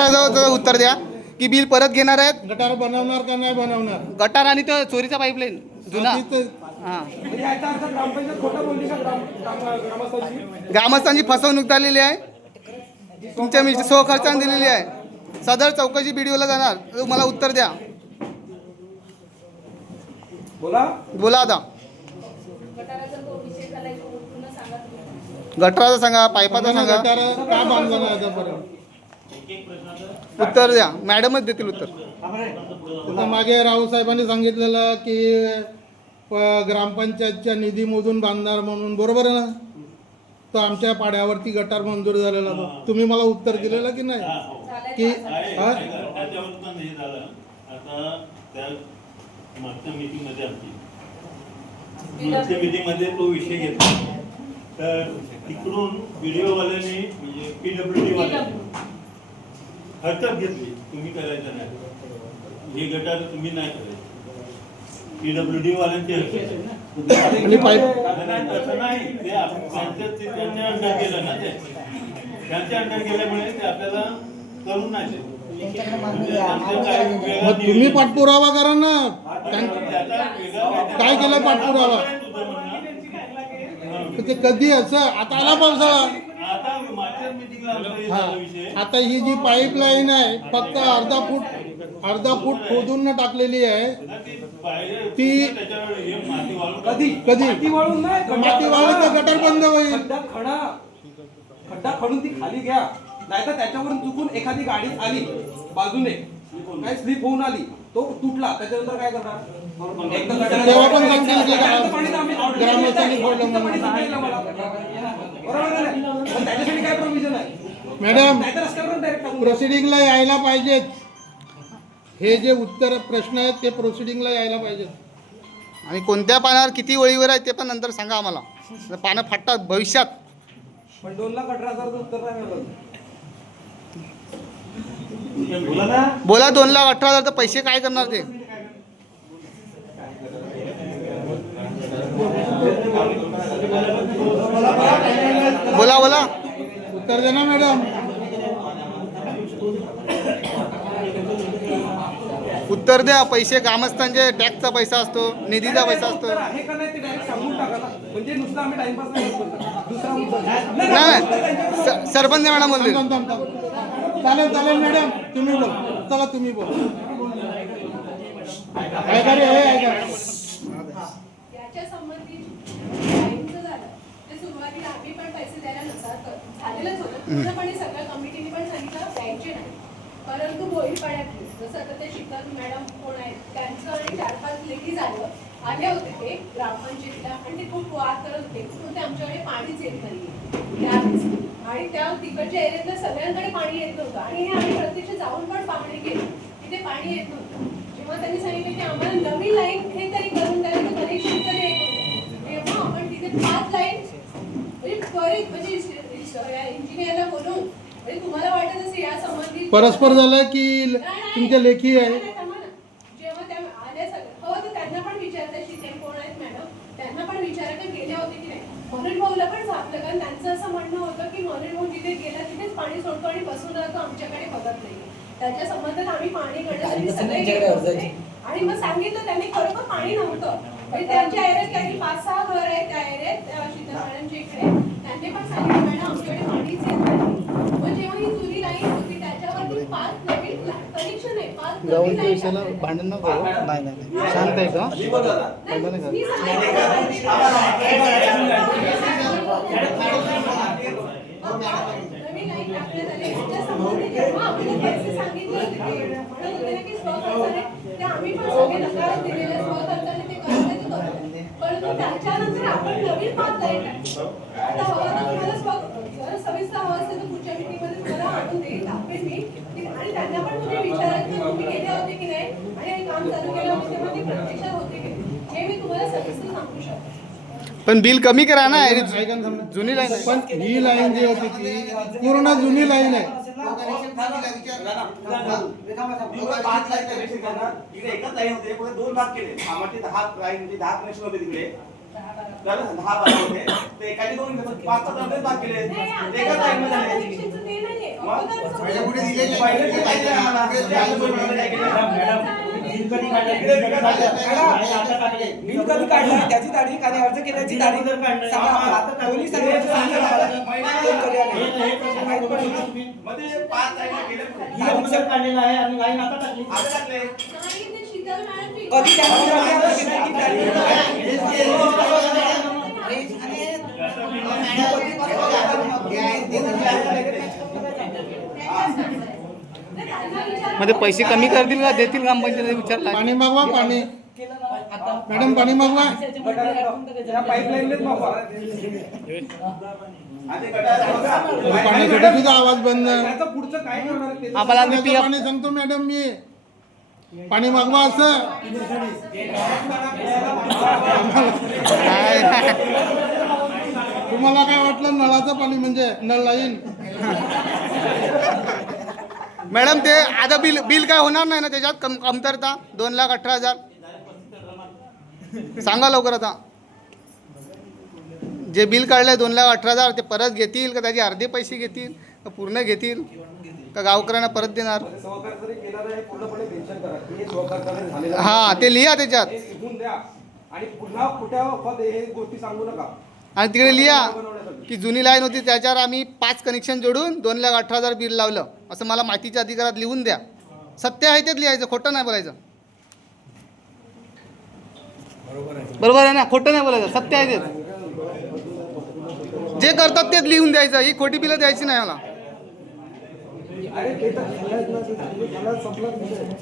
गटाराचं उत्तर द्या की बिल परत घेणार आहेत. गटार बनवणार का नाही बनवणार? गटार आणि तो चोरीचा पाईपलाईन जुना. हां, ग्रामस्थांची फसवणूक झालेली आहे. तुमच्या मी स्वखर्चाने दिलेली आहे. सदर चौकशी व्हिडिओला जाणार. मला उत्तर द्या. बोला आता. गटाराचा सांगा, पाईपाचा सांगा. गटार का बांधला नाही आतापर्यंत? उत्तर द्या. मॅडमच देतील उत्तर. आता मागे राऊत साहेबांनी सांगितलेलं की ग्रामपंचायतच्या निधीमधून बांधणार म्हणून, बरोबर आहे ना? तर आमच्या पाड्यावरती गटार मंजूर झालेला होता. तुम्ही मला उत्तर दिलेलं की नाही की मागच्या मीटिंगमध्ये तो विषय घेतला. तर तिकडून व्हिडिओवाल्याने म्हणजे PWD वाल्याने हरकत घेतली, तुम्ही करायचं नाही, हे गटार तुम्ही नाही करायचं. PWD वाल्यांची हरकत असं नाही, ते त्यांच्या अंडर गेलं ना, ते त्यांच्या अंडर गेल्यामुळे ते आपल्याला करून नाही. तुम्ही पाठपुरावा करा ना. काय केलं पाठपुरावा? ते कधी असं आता आला पावसाळा. आता ही जी पाईपलाईन आहे फक्त अर्धा फूट खोदून टाकलेली आहे. ती कधी माती वाळून तर गटार बंद होईल. खड्डा खडून ती खाली घ्या, नाहीतर त्याच्यावरून चुकून एखादी गाडी आली बाजूने, काय स्लिप होऊन आली, तो तुटला, त्याच्यानंतर काय करणार? तेव्हा पण सांगतील की ग्रामस्थांनी फोडलं म्हणून. त्याच्यासाठी काय प्रोव्हिजन आहे मॅडम, डायरेक्ट प्रोसिडिंगला यायला पाहिजेत. हे जे उत्तर प्रश्न आहेत ते प्रोसिडिंगला यायला पाहिजेत. आणि कोणत्या पानावर किती वळीवर आहे ते पण नंतर सांगा आम्हाला. पानं फाटतात भविष्यात. पण 2,18,000 उत्तर नाही मिळालं. बोला. 2,18,000 तर पैसे काय करणार ते? बोला. उत्तर दे ना मॅडम. उत्तर द्या. पैसे ग्रामस्थांचे टॅक्सचा पैसा असतो, निधीचा पैसा असतो. आहे का नाही ते डायरेक्ट सांगून टाका ना, म्हणजे नुसतं आम्ही टाइमपास नाही करत. दुसरा मुद्दा नाही, सरपंच मॅडम बोलले. चालेल मॅडम, तुम्ही बोल. चला तुम्ही बोल. याच्या संबंधित टाइमचं झालं ते सुरुवातीला आम्ही पण पैसे द्यायला नकार झालेलंच होतं. पूर्णपणे सगळ्या कमिटीने पण सांगितलं द्यायचे नाही, परंतु बोईपाड्यातले जसं आता ते शिखर मॅडम कोण आहेत त्यांचं आणि 4-5 लेखी झालं आले होते ते ग्रामपंचायतीला आणि ते खूप वाद करत होते. म्हणून ते आमच्याकडे पाणीच येत नाही त्यावेळेस, आणि त्या तिकडच्या एरियातल्या सगळ्यांकडे पाणी येत नव्हतं. आणि हे आम्ही प्रत्यक्ष जाऊन पण पाहणी केली की ते पाणी येत नव्हतं. जेव्हा त्यांनी सांगितलं की आम्हाला नवीन लाईन हे तरी करून द्या, कनेक्शन तरी हे करून द्या, तेव्हा आपण तिथे 5 लाईन म्हणजे त्वरित म्हणजे इंजिनियरला बोलून म्हणजे तुम्हाला वाटत असेल या संबंधित परस्पर झालं की तुमच्या लेखी आहे. जेव्हा त्या आल्या सगळ्या हो तर त्यांना पण विचारता शिकेल कोण आहेत मॅडम, त्यांना पण विचारा की गेले होते की नाही. मनोज भाऊला पण झापलं, कारण त्यांचं असं म्हणणं होतं की मनोज भाऊ जिथे गेला तिथेच पाणी सोडतो आणि बसून राहतो, आमच्याकडे बघत नाही. त्याच्या संबंधात आम्ही पाणी काढण्यासाठी सगळे गेलो होते. आणि मग सांगितलं त्यांनी खरोखर पाणी नव्हतं. म्हणजे त्यांच्या एरियात काही 5-6 घर आहेत त्या एरियात शीतलवाड्यांच्या इकडे, त्यांनी पण सांगितलं मॅडम आमच्याकडे पाणीच येत नाही. मग जेव्हा ही जुनी लाईन होती त्याच्यावरती 5 नवीन कनेक्शन आहे, 5 नवीन लाईन भांडण नको. नाही शांत आहे का? मी सांगितलं नवीन लाईन टाकण्यात आली. त्याच्या संबंधित जेव्हा आम्हाला पैसे सांगितले होते ते म्हणत होते ना की स्वखर्चाने, ते आम्ही पण सगळे नकार दिलेले स्वखर्चाने ते करत परंतु त्याच्यानंतर आपण नवीन 5 लाईन टाकतो. आता हवं तर तुम्हाला जर सविस्तर हवं असेल तर पुढच्या मीटिंगमध्ये तुम्हाला आणून देईल दाखवेन मी. आणि त्यांना पण तुम्ही विचारा की तुम्ही गेले होते की नाही आणि हे काम चालू केलं होतं तेव्हा ते प्रत्यक्षात होते की नाही, हे मी तुम्हाला सविस्तर सांगू शकते. पण बिल कमी करा ना. जुनी लाईन आहे. पण ही लाईन जी होती ती पूर्ण जुनी लाईन आहे. इकडे एकच लाईन होते, पुढे 2 भाग केले. आम्हाला 10 लाईन म्हणजे 10 कनेक्शन होते तिकडे. झालं ना? 10-12 होते. ते एकाने 2 घेतात, 5-6 अर्धेच बाद केले. एका टाइम मध्ये झाले. कनेक्शनचं ते नाहीये. मग? अगोदरचं पहिले होतं. कुठे दिलेलं आहे? पहिले ते पाहिजे आम्हाला. ते आम्ही बोलवलं काय केलं? बिल कधी काढलं त्याची तारीख आणि अर्ज केल्याची तारीख सांगा आम्हाला. दोन्ही सर्वांची सांगा आम्हाला. कोण कधी आले? माहित पडलं. मध्ये 5 तारीख केले पुढे. ही अगोदर काढलेलं आहे आणि लाईन आता टाकली. आता टाकले. नाही, ते शीतल मॅडमची कधी त्यानंतर आम्ही अर्ज केल्याची मध्ये पैसे कमी करतील का देतील ग्रामपंचायतीने विचारला. पाणी मागवा पाणी. मॅडम पाणी मागवा. पाईपलाईनलेच मागवा. आणि गटार बघा. पाण्यासाठी सुद्धा आवाज बंद. त्याचं पुढचं काय करणार आहे ते? आम्हाला पाण्याचं पाणी सांगतो मॅडम मी. पाणी मागवा असं. तुम्हाला काय वाटलं नळाचं पाणी म्हणजे नळ लाईन? मॅडम ते आता बिल काय होणार नाही ना त्याच्यात कमतरता 2,18,000 सांगा लवकर. आता जे बिल काढलंय 2,18,000 ते परत घेतील का त्याचे अर्धे पैसे घेतील का पूर्ण घेतील का गावकऱ्यांना परत देणार? सहकार जरी केलं तर हे पूर्णपणे मेन्शन करा की हे सहकार झालेलं आहे. हा ते लिहा त्याच्यात हे लिहून द्या आणि पुन्हा कुठ्या वखत हे गोष्टी सांगू नका. आणि तिकडे लिहा की जुनी लाईन होती त्याच्यावर आम्ही 5 कनेक्शन जोडून 2,18,000 बिल लावलं असं मला माहितीच्या अधिकारात लिहून द्या. सत्य आहे तेच लिहायचं, खोटं नाही बोलायचं. बरोबर आहे ना? खोटं नाही बोलायचं, सत्य आहे तेच. जे करतात तेच लिहून द्यायचं. ही खोटी बिलं द्यायची नाही मला.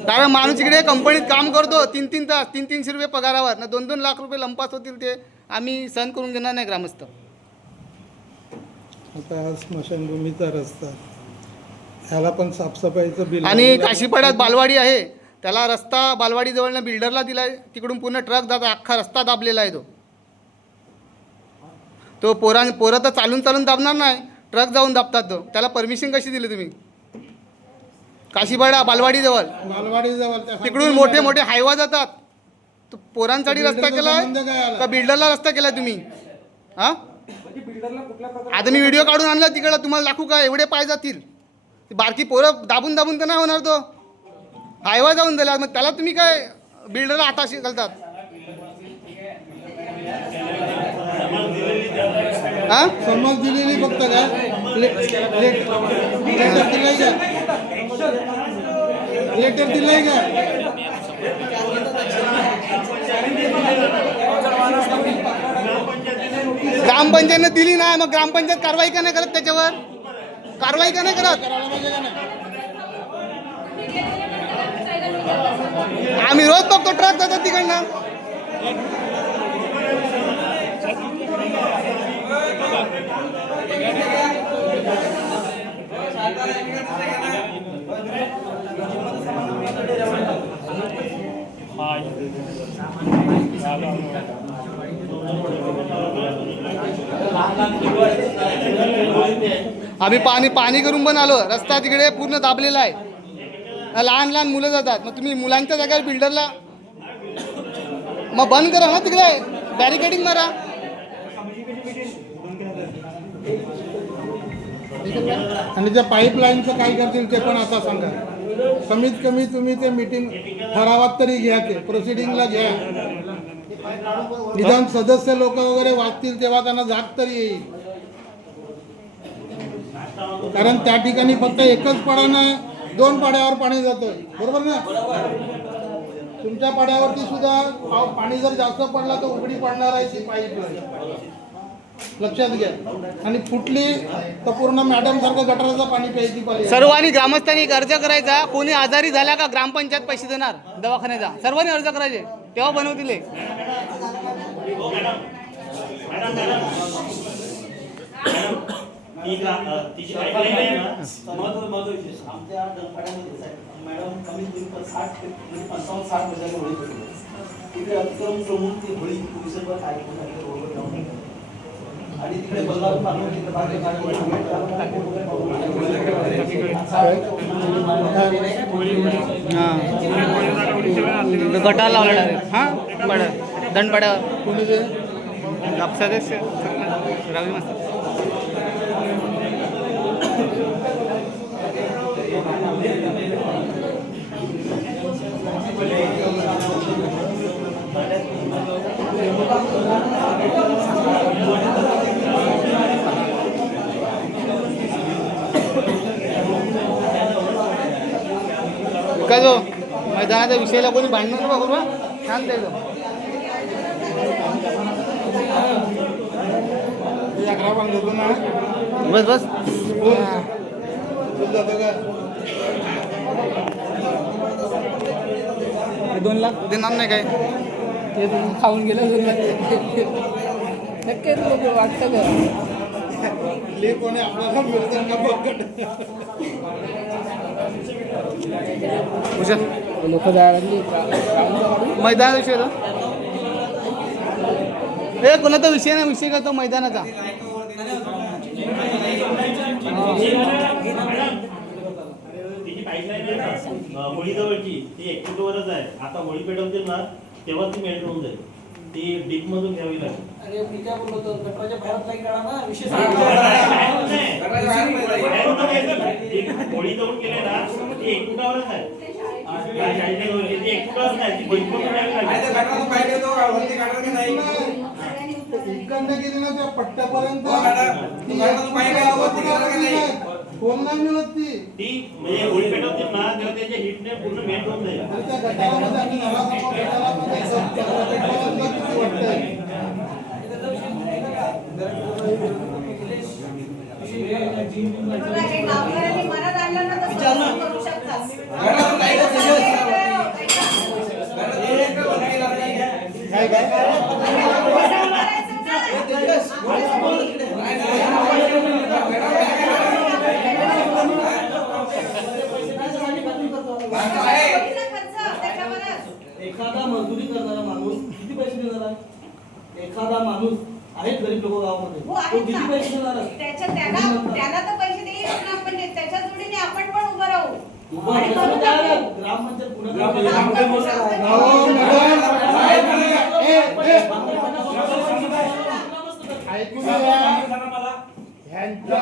कारण माणूस इकडे कंपनीत काम करतो 3-3 तास 300-300 रुपये पगारावर ना 2-2 लाख रुपये लंपास होतील ते आम्ही सहन करून घेणार नाही ग्रामस्थ. आता हा स्मशानभूमीचा रस्ता ह्याला पण साफसफाईचं बिल आणि काशीपाड्यात बालवाडी आहे त्याला रस्ता बालवाडी जवळनं बिल्डरला दिलाय. तिकडून पूर्ण ट्रक जातो, अख्खा रस्ता दाबलेला आहे. तो पोरं तर चालून दाबणार नाही, ट्रक जाऊन दाबतात. तो त्याला परमिशन कशी दिली तुम्ही? काशीपाडा बालवाडी जवळ तिकडून मोठे मोठे हायवा जातात. तो पोरांसाठी रस्ता केलाय का बिल्डरला रस्ता केलाय तुम्ही? हा म्हणजे बिल्डरला कुठल्या प्रकारे आता मी व्हिडिओ काढून आणला तिकडला, तुम्हाला दाखवू का? एवढे पाय जातील. ती बारकी पोरं दाबून तर नाही होणार. तो हायवा जाऊन दिला, मग त्याला तुम्ही काय बिल्डरला हाताशी घालतात? हा समज दिलेली फक्त काय लेटर दिलंय का? ग्रामपंचायतने दिली नाही, मग ग्रामपंचायत कारवाई का नाही करत त्याच्यावर? कारवाई का नाही करत? आम्ही रोज बघतो ट्रक जातात तिकडनं. आम्ही पाणी करून पण आलो. रस्ता तिकडे पूर्ण दाबलेला आहे. लहान मुलं जातात. मग तुम्ही मुलांच्या जागेवर बिल्डरला मग बंद करा ना, तिकडे बॅरिकेडिंग मारा. आणि त्या पाईपलाईनचं काय करतील ते पण आता सांगा. कमीत कमी तुम्ही ते मीटिंग ठरावात तरी घ्या, ते प्रोसिडिंगला घ्या. निदान सदस्य लोक वगैरे वाचतील तेव्हा त्यांना जाग तरी येईल. कारण त्या ठिकाणी फक्त एकच पाड्यानं 2 पाड्यावर पाणी जातंय. बरोबर ना? तुमच्या पाड्यावरती सुद्धा पाणी जर जास्त पडला तर उघडी पडणार आहे ती पाईपलाईन, लक्षात घ्या. आणि फुटली तर पूर्ण मॅडम सारखं गटाराचं पाणी प्यायची पाहिजे. सर्वांनी ग्रामस्थांनी अर्ज करायचा. कोणी आजारी झाला का ग्रामपंचायत पैसे देणार दवाखान्याचा, सर्वांनी अर्ज करायचे तेव्हा बनवतील. आमच्या धनपाड्यामध्ये मॅडम कमीत कमी 60 मजाला होळी होती. तिकडे अतिक्रम प्रमुख ती होळी पोलिसांवर कार्यक्रम रोडवर जाऊन आणि तिकडे बल्लावर पाणी तिकडे बागे गटाला लावला डायरेक्ट. हां दंडपाड्यावर कोणी ते सदस्य राहुल मस्त काय जो मैदानाच्या विषयाला कोणी भांडणार बघू बा छान द्यायचं 11 पाणी देतो ना बस बस फुल जातो का 2 लाख देणार नाही काय ते खाऊन गेलं 2 लाख नक्की वाटतं का ले कोणी आपल्याला मिळतं का बघत लोक जायला मैदानाचा विषय होता ए कोणाचा विषय नाही विषय का तो मैदानाचा तिची पाईपलाईन आहे ना होळीजवळची ती 1 फुटवरच आहे. आता होळी पेटवतील ना तेव्हा ती मेल्ट होऊन जाईल. ती डीप मधून घ्यावी लागेल. अरे मी काय बोललो होतो गटराच्या बाहेर नाही काढा ना विषय होळी जवळ केले ना ती 1 फुटावरच आहे. ती 1 फुटावरच नाही ती भुईकोट घ्यावी लागेल. इकडनं गेली ना त्या पट्ट्यापर्यंत कोण नाही मिळत ती ती म्हणजे होळी पेटवतील ना तेव्हा त्याच्या हिटने पूर्ण मेल्ट होऊन जाईल. आणि त्या गटारामध्ये आम्ही नवासमोर गटारामध्ये पेट्रोल किती वाटतंय काय एखादा मजदुरी करणारा माणूस किती पैसे देणार आहे? एखादा माणूस आहेत गरीब लोक गावामध्ये हो, तो आहेत किती ना. पैसे देणार आहे? त्याला तर पैसे देईल ना, म्हणजे त्याच्या जोडीने आपण पण उभं राहू उभं आणि राहण्याचं करू काय टाकू. आहे? ग्रामपंचायत पुढे ऐकून घ्या ह्यांच्या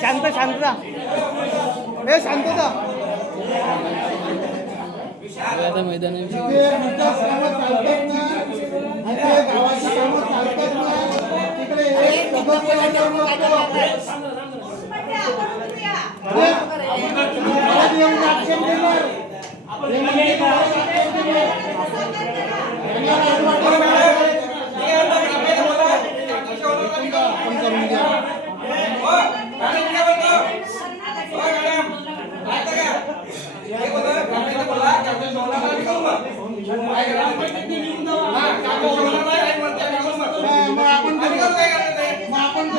शांत शांतता ए शांतता आता मैदानाविषयी जे विकास कामं चालतात ना आणि ते गावाची कामं चालतात ना तिकडे एक सदस्य म्हणजे आपण उतरूया. येऊन action देणार. हे म्हणजे गावाला action देणार. यांना राजवाटं मिळालं. आपण करून घ्या. मग आपण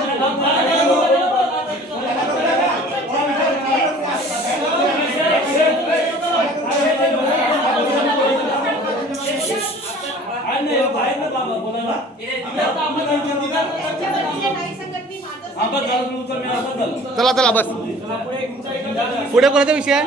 नाही सांगत मी माझं चला चला बस पुढे कोणाचा विषय आहे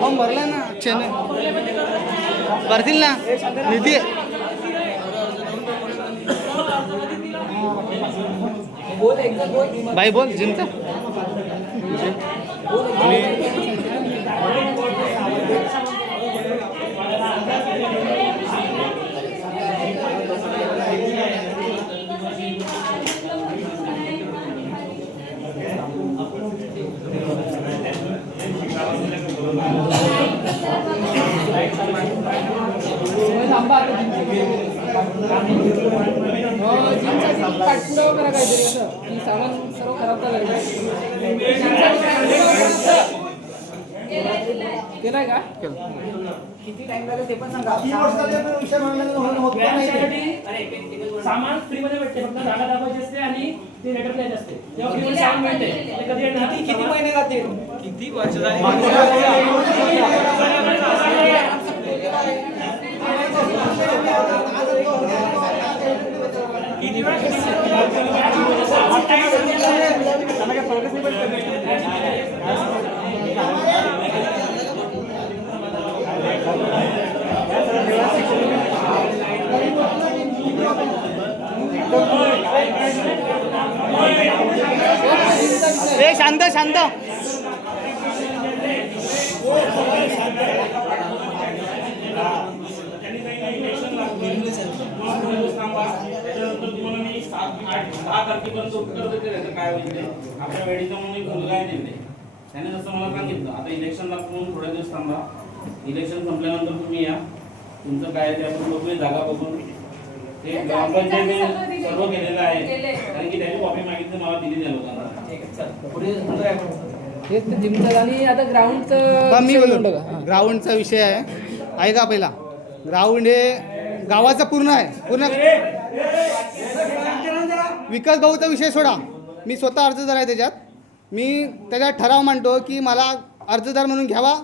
फॉर्म भरला ना चेन्नई भरतील ना निधी भाई बोल जिमचा जिमसाठी पाठपुरावा करा काहीतरी असं की सामान सर्व खराब झालं केलाय का? किती टाइम लागेल ते पण सांगा. 3 वर्षाचा विषय मांडण्याचा होत नाही. सामान फ्री मध्ये भेटते, फक्त जागा दाखवायची असते आणि ते लेटर द्यायचे असते, तेव्हा फ्री मध्ये सामान मिळते. ते कधी येणार? किती महिने जातील? किती वर्ष झाली? किती ए शांत शांत. त्याच्यानंतर तुम्हाला मी 7, 8, 10 तारखेपर्यंत उत्तर देते त्याचं काय होईल ते. आपल्या वेळीचा म्हणून एक मुलगा आहे तिकडे, त्याने जसं मला सांगितलं आता इलेक्शन लागून थोड्या दिवस थांबा, इलेक्शन संपल्यानंतर तुम्ही या, तुमचं काय ते आपण बघूया जागा बघून. ते ग्रामपंचायतीने सर्व केलेलं आहे, कारण की त्याची कॉपी मागितली मला दिली त्या लोकांना. हेच तर जिमचं आणि आता ग्राउंडचं मी बोलतो ग्राउंडचा विषय आहे. ऐका पहिला, ग्राउंड हे गावाचा पूर्ण आहे. पूर्ण विकास भाऊचा विषय सोडा, मी स्वतः अर्जदार आहे त्याच्यात. मी त्याच्यात ठराव मांडतो की मला अर्जदार म्हणून घ्यावा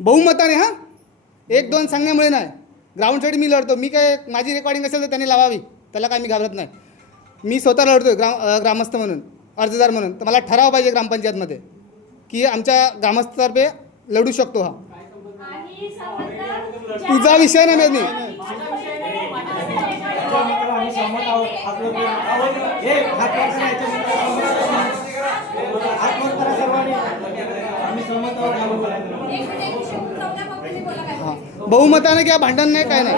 बहुमताने. हां, 1-2 सांगण्यामुळे नाही. ग्राउंडसाठी मी लढतो. मी काय माझी रेकॉर्डिंग असेल तर त्यांनी लावावी, त्याला काय मी घाबरत नाही. मी स्वतः लढतो ग्रामस्थ म्हणून, अर्जदार म्हणून. तर मला ठराव पाहिजे ग्रामपंचायतमध्ये की आमच्या ग्रामस्थातर्फे लढू शकतो. हा तुझा विषय नाही मी बहुमताने किंवा भांडण नाही, काय नाही.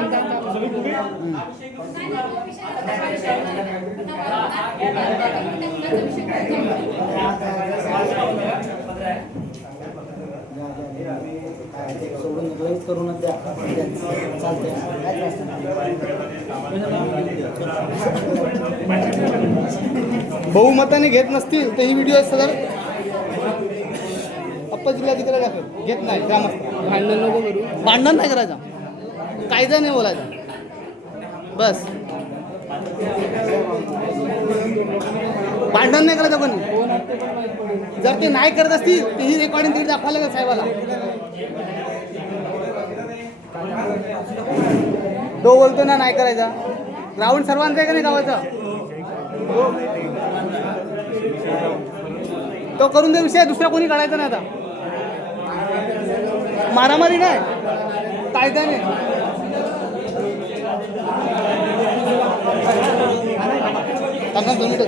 सोडून लगेच करूनच द्या. चालतंय, काय त्रास बहुमताने घेत नसतील तर ही व्हिडिओ सदर अप्पर जिल्हाधिकारी दाखल घेत नाही. ग्रामस्थ भांडण नको करू. भांडण नाही करायचा, कायदा नाही बोलायचा बस. भांडण नाही करायचं कोणी. जर ते नाही करत असतील तर ही रेकॉर्डिंग तरी दाखवायला लागेल साहेबाला. तो बोलतो ना नाही करायचा. ग्राउंड सर्वांचा आहे का नाही गावाचा, तो करून दे विषय. दुसरा कोणी काढायचा नाही. आता मारामारी नाही, कायद्याने. दोन मिनिटं